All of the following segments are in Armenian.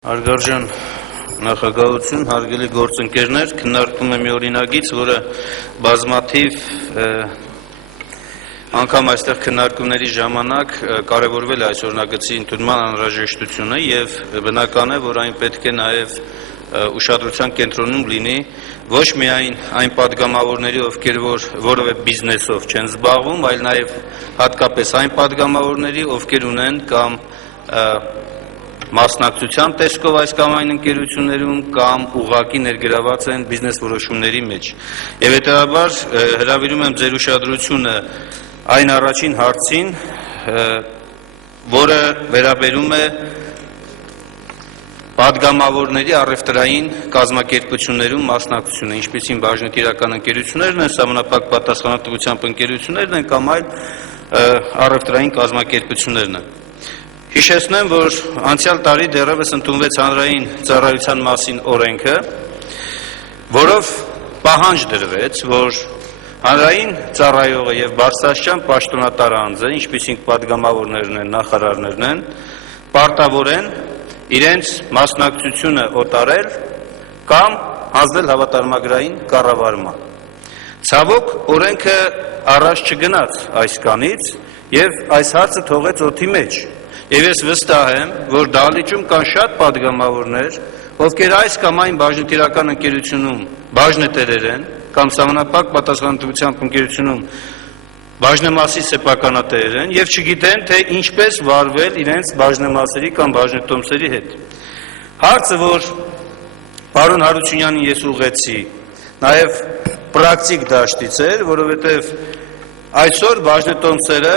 Արգարժան նախագահություն, հարգելի գործընկերներ, քննարկում եմ մի օրինագիծ, որը բազմաթիվ անգամ այստեղ քննարկումների ժամանակ կարևորվել է այս օրինագծի ընդունման անհրաժեշտությունը եւ բնական է, որ այն պետք է նաեւ ուշադրության կենտրոնում լինի ոչ միայն այն падգամավորների, ովքեր որևէ բիզնեսով չեն զբաղվում, այլ նաեւ հատկապես այն падգամավորների, ովքեր ունեն կամ մասնակցության տեսքով այս կամ այն ընկերություններում կամ ուղղակի ներգրաված են բիզնես որոշումների մեջ։ Եվ հետեւաբար հրավիրում եմ ձեր ուշադրությունը այն առաջին հարցին, որը վերաբերում է падգամավորների առևտրային կազմակերպություններում մասնակցությունը, ինչպիսին բաժնետիրական ընկերություններն են, սահմանափակ պատասխանատվությամբ ընկերություններն են կամ այլ առևտրային կազմակերպություններն են։ Հիշեցնեմ, որ անցյալ տարի դեռևս ընդունվեց հանրային ծառայության մասին օրենքը, որով պահանջ դրվեց, որ հանրային ծառայողը եւ բարձրաստիճան պաշտոնատար անձը, ինչպիսին падգամավորներն են, նախարարներն են, պարտավոր են իրենց մասնակցությունը օտարել կամ հանձնել հավատարմագրային կառավարման։ Ցավոք, օրենքը առաջ չգնաց այս կանից եւ այս հարցը թողեց օդի մեջ։ Եվ ես վստահ եմ, որ դահլիճում կան շատ падգամավորներ, ովքեր այս կամ այն բաժնետիրական ընկերությունում բաժնետերեր են կամ սահմանափակ պատասխանատվությամբ ընկերությունում բաժնեմասի սեփականատերեր են եւ չգիտեն, թե ինչպես վարվել իրենց բաժնեմասերի կամ բաժնետոմսերի հետ։ Հարցը, որ պարոն Հարությունյանին ես ուղղեցի, նաեւ պրակտիկ դաշտից էր, որովհետեւ այսօր բաժնետոմսերը,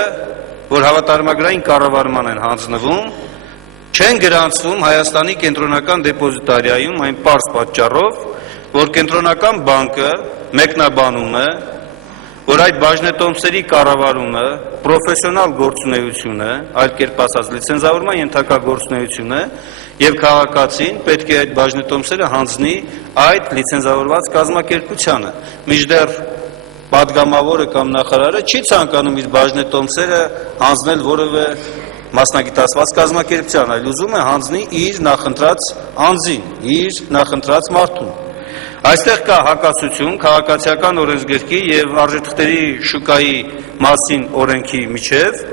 որ հավատարմագրային կառավարման են հանձնվում, չեն գրանցվում Հայաստանի կենտրոնական դեպոզիտարիայում այն պարզ պատճառով, որ կենտրոնական բանկը մեկնաբանում է, որ այդ բաժնետոմսերի կառավարումը պրոֆեսիոնալ գործունեություն է, այլ կերպ ասած լիցենզավորման ենթակա գործունեություն է, եւ քաղաքացին պետք է այդ բաժնետոմսերը հանձնի այդ լիցենզավորված կազմակերպությանը, մինչդեռ падգամավորը կամ նախարարը չի ցանկանում իր բաժնետոմսերը հանձնել որևէ մասնագիտացված կազմակերպության, այլ ուզում է հանձնի իր նախընտրած անձին, իր նախընտրած մարդուն։ Այստեղ կա հակասություն քաղաքացիական օրենսգրքի եւ արժեթղթերի շուկայի մասին օրենքի միջև։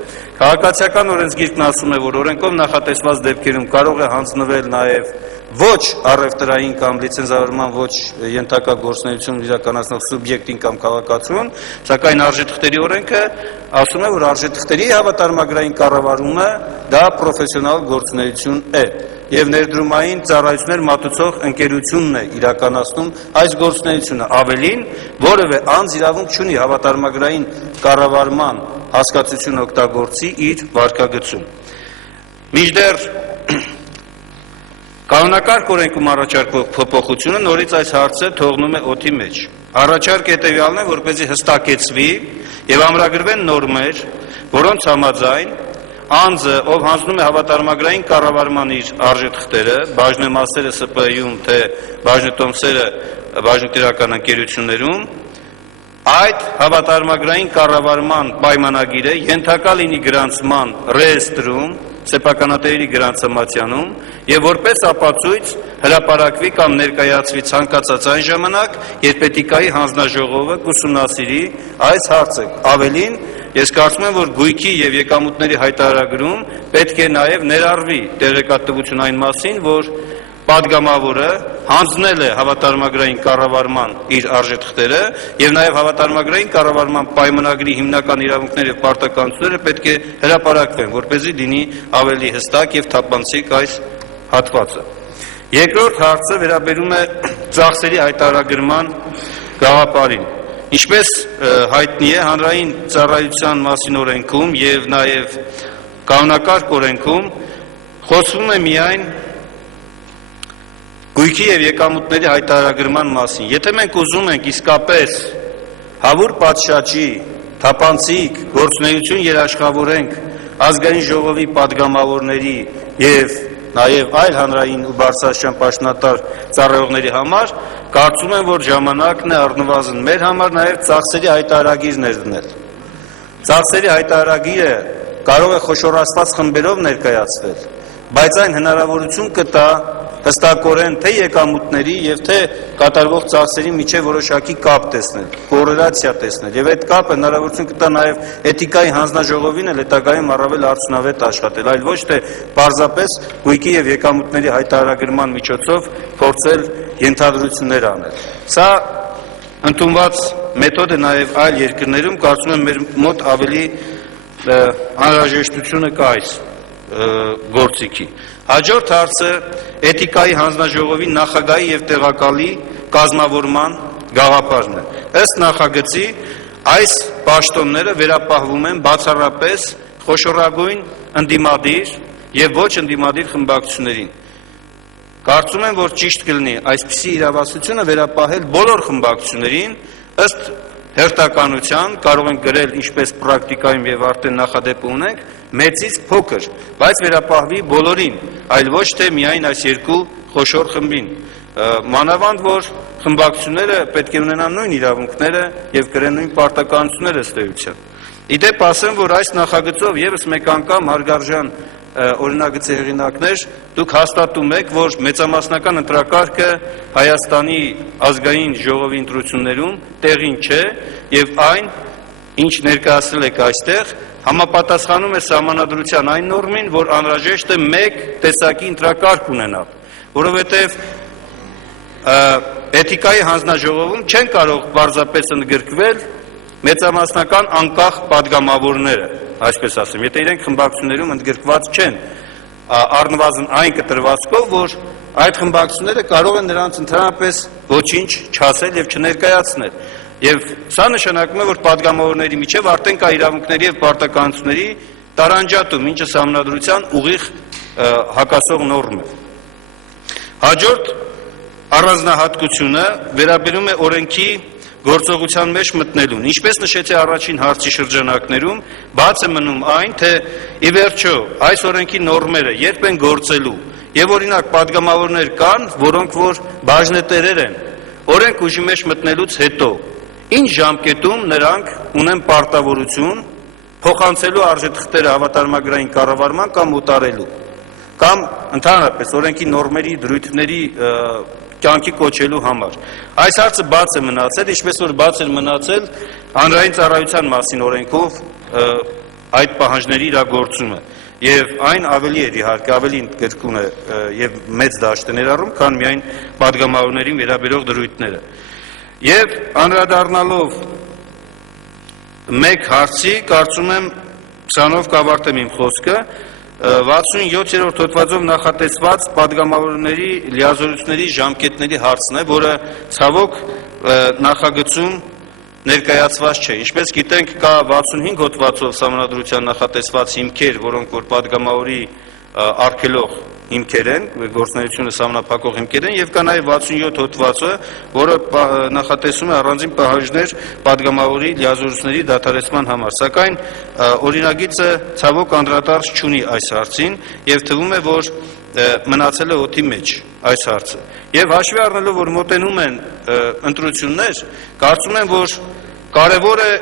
Քաղաքացիական օրենսգիրքն ասում է, որ օրենքով նախատեսված դեպքերում կարող է հանձնվել նաեւ ոչ առևտրային կամ լիցենզավորման ոչ ենթակա գործունեություն իրականացնող սուբյեկտին կամ քաղաքացուն, սակայն արժեթղթերի օրենքը ասում է, որ արժեթղթերի հավատարմագրային կառավարումը դա պրոֆեսիոնալ գործունեություն է եւ ներդրումային ծառայություններ մատուցող ընկերությունն է իրականացնում այս գործունեությունը, ավելին որևէ անձ իրավունք չունի հավատարմագրային կառավարման հասկացություն օգտագործի իր վարքագծում։ Մինչդեռ Կանոնակարգ օրենքում առաջարկվող փոփոխությունը նորից այս հարցը թողնում է օդի մեջ։ Առաջարկը հետևյալն է, որպեսզի հստակեցվի եւ ամրագրվեն նորմեր, որոնց համաձայն անձը, ով հանձնում է հավատարմագրային կառավարման իր արժեթղթերը, բաժնեմասերը ՍՊԸ-ում, թե բաժնետոմսերը բաժնետիրական ընկերություններում, այդ հավատարմագրային կառավարման պայմանագիրը ենթակա լինի գրանցման ռեեստրում, սեփականատերերի գրանցամատյանում եւ որպես ապացույց հրապարակվի կամ ներկայացվի ցանկացած այն ժամանակ, երբ Էթիկայի հանձնաժողովը կուսումնասիրի այս հարցը։ Ավելին, ես կարծում եմ, որ գույքի եւ եկամուտների հայտարարագրում պետք է նաեւ ներառվի տեղեկատվություն այն մասին, որ падգամավորը հանձնել է հավատարմագրային կառավարման իր արժեթղթերը եւ նաեւ հավատարմագրային կառավարման պայմանագրի հիմնական իրավունքները եւ պարտականությունները պետք է հրապարակվեն, որպեսզի լինի ավելի հստակ եւ թափանցիկ այս հատվածը։ Երկրորդ հարցը վերաբերում է ծախսերի հայտարարագրման գաղափարին։ Ինչպես հայտնի է, հանրային ծառայության մասին օրենքում եւ նաեւ կանոնակարգ օրենքում խոսվում է միայն գույքի եւ եկամուտների հայտարարագրման մասին։ Եթե մենք ուզում ենք իսկապես հավուր պատշաճի, թափանցիկ գործունեություն երաշխավորենք ազգային ժողովի падգամավորների եւ նաեւ այլ հանրային ու բարձրաստիճան պաշտոնատար ծառայողների համար, կարծում եմ, որ ժամանակն է առնվազն մեր համար նաեւ ծախսերի հայտարարագիր ներդնել։ Ծախսերի հայտարարագիրը կարող է խոշորացված խմբերով ներկայացվել, բայց այն հնարավորություն կտա հստակորեն թե եկամուտների եւ թե կատարվող ծախսերի միջև որոշակի կապ տեսնել, կոռելացիա տեսնել եւ այդ կապը հնարավորություն կտա նաեւ էթիկայի հանձնաժողովին էլ հետագայում առավել արդյունավետ աշխատել, այլ ոչ թե պարզապես գույքի եւ եկամուտների հայտարարագրման միջոցով փորձել ենթադրություններ անել։ Սա ընդունված մեթոդը նաեւ այլ երկրներում կարծում եմ մեր մոտ ավելի անհրաժեշտությունը կա այս գործիքի։ Հաջորդ հարցը էթիկայի հանձնաժողովի նախագահի եւ տեղակալի կազմավորման գաղափարն է։ Ըստ նախագծի այս պաշտոնները վերապահվում են բացառապես խոշորագույն ընդդիմադիր եւ ոչ ընդդիմադիր խմբակցություններին։ Կարծում եմ, որ ճիշտ կլինի այսպիսի իրավասությունը վերապահել բոլոր խմբակցություններին ըստ հերթականության, կարող ենք գրել ինչպես պրակտիկայում եւ արդեն նախադեպ ունենք, մեծից փոքր, բայց վերապահվի բոլորին, այլ ոչ թե միայն այս երկու խոշոր խմբին։ Մանավանդ որ խմբակցությունները պետք է ունենան նույն իրավունքները եւ կրեն նույն պարտականությունները ըստ էության։ Իդեպ ասեմ, որ այս նախագծով եւս մեկ անգամ հարգարժան օրինագծի հեղինակներ, դուք հաստատում եք, որ մեծամասնական ընտրակարգը Հայաստանի ազգային ժողովի ընտրություններում տեղին չէ եւ այն, ինչ ներկայացրել եք այստեղ, համապատասխանում է սահմանադրության այն նորմին, որ անհրաժեշտ է մեկ տեսակի ընտրակարգ ունենալ, որովհետեւ էթիկայի հանձնաժողովում չեն կարող պարզապես ընդգրկվել մեծամասնական անկախ падգամավորները, այսպես ասեմ, եթե իրենք խմբակցություններում ընդգրկված չեն, առնվազն այն կտրվածքով, որ այդ խմբակցությունները կարող են նրանց ընդհանրապես ոչինչ չասել եւ չներկայացնել։ Եվ սա նշանակում է, որ падգամավորների միջև արդեն կա իրավունքների եւ պարտականությունների տարանջատում, ինչը սահմանադրության ուղիղ հակասող նորմ է։ Հաջորդ առանձնահատկությունը վերաբերում է օրենքի գործողության մեջ մտնելուն։ Ինչպես նշեցի առաջին հարցի շրջանակներում, բաց է մնում այն, թե ի վերջո այս օրենքի նորմերը երբ են գործելու, եւ օրինակ падգամավորներ կան, որոնք որ բաժնետերեր են, օրենք ուժի մեջ մտնելուց հետո, ինչ ժամկետում նրանք ունեն պարտավորություն փոխանցելու արժեթղթերը հավատարմագրային կառավարման կամ օտարելու, կամ ընդհանրապես օրենքի նորմերի դրույթների կյանքի կոչելու համար։ Այս հարցը բաց է մնացել, ինչպես որ բաց էր մնացել հանրային ծառայության մասին օրենքով այդ պահանջների իրագործումը, եւ այն ավելի էր իհարկե ավելի ընդգրկուն է եւ մեծ դաշտ է ներառում, քան միայն падգամավորներին վերաբերող դրույթները։ Եվ անդրադառնալով մեկ հարցի, կարծում եմ սրանով կավարտեմ իմ խոսքը, 67-րդ հոդվածով նախատեսված падգամավորների լիազորությունների ժամկետների հարցն է, որը ցավոք նախագծում ներկայացված չէ։ Ինչպես գիտենք, կա 65 հոդվածով սահմանադրության նախատեսված հիմքեր, որոնք որ падգամավորի արգելող հիմքեր են, գործունեությունը սահմանափակող հիմքեր են, եւ կա նաեւ 67 հոդվածը, որը նախատեսում է առանձին պահանջներ падգամավորի լիազորությունների դադարեցման համար։ Սակայն օրինագիծը ցավոք անդրադարձ չունի այս հարցին եւ թվում է, որ մնացել է օդի մեջ այս հարցը։ Եվ հաշվի առնելով, որ մոտենում են ընտրություններ, կարծում եմ, որ կարեւոր է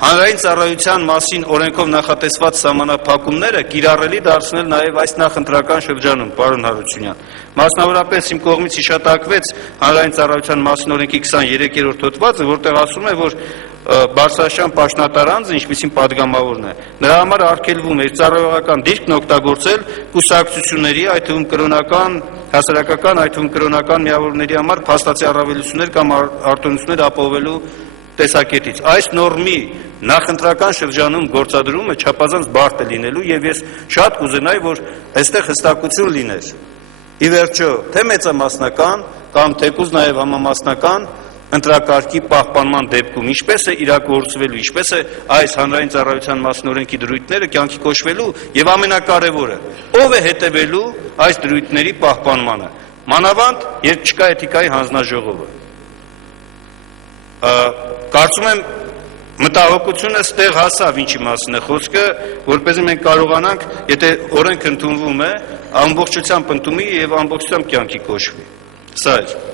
հանրային ծառայության մասին օրենքով նախատեսված սահմանափակումները կիրառելի դարձնել նաև այս նախընտրական շրջանում, պարոն Հարությունյան։ Մասնավորապես իմ կողմից հիշատակվեց հանրային ծառայության մասին օրենքի 23-րդ հոդվածը, որտեղ ասում է, որ Բարձրաշան պաշտոնատար անձը, ինչպիսին падգամավորն է, նրա համար արգելվում է իր ծառայողական դիրքն օգտագործել կուսակցությունների, այդ թվում կրոնական, հասարակական, այդ թվում կրոնական միավորների համար փաստացի առավելություններ կամ արտոնություններ ապահովելու տեսակետից։ Այս նորմի նախընտրական շրջանում գործադրումը չափազանց բարդ է լինելու եւ ես շատ կուզենայի, որ այստեղ հստակություն լիներ։ Ի վերջո, թե մեծամասնական կամ թեկուզ նաեւ համամասնական ընտրակարգի պահպանման դեպքում ինչպես է իրագործվելու, ինչպես է այս հանրային ծառայության մասին օրենքի դրույթները կյանքի կոչվելու եւ ամենակարևորը, ով է հետևելու այս դրույթների պահպանմանը։ Մանավանդ, երբ չկա էթիկայի հանձնաժողովը։ Կարծում եմ մտահոգությունը ստեղ հասավ ինչի մասին է խոսքը, որպեսզի մենք կարողանանք, եթե օրենք ընդունվում է, ամբողջությամբ ընդունի եւ ամբողջությամբ կյանքի կոչվի։ Սա է։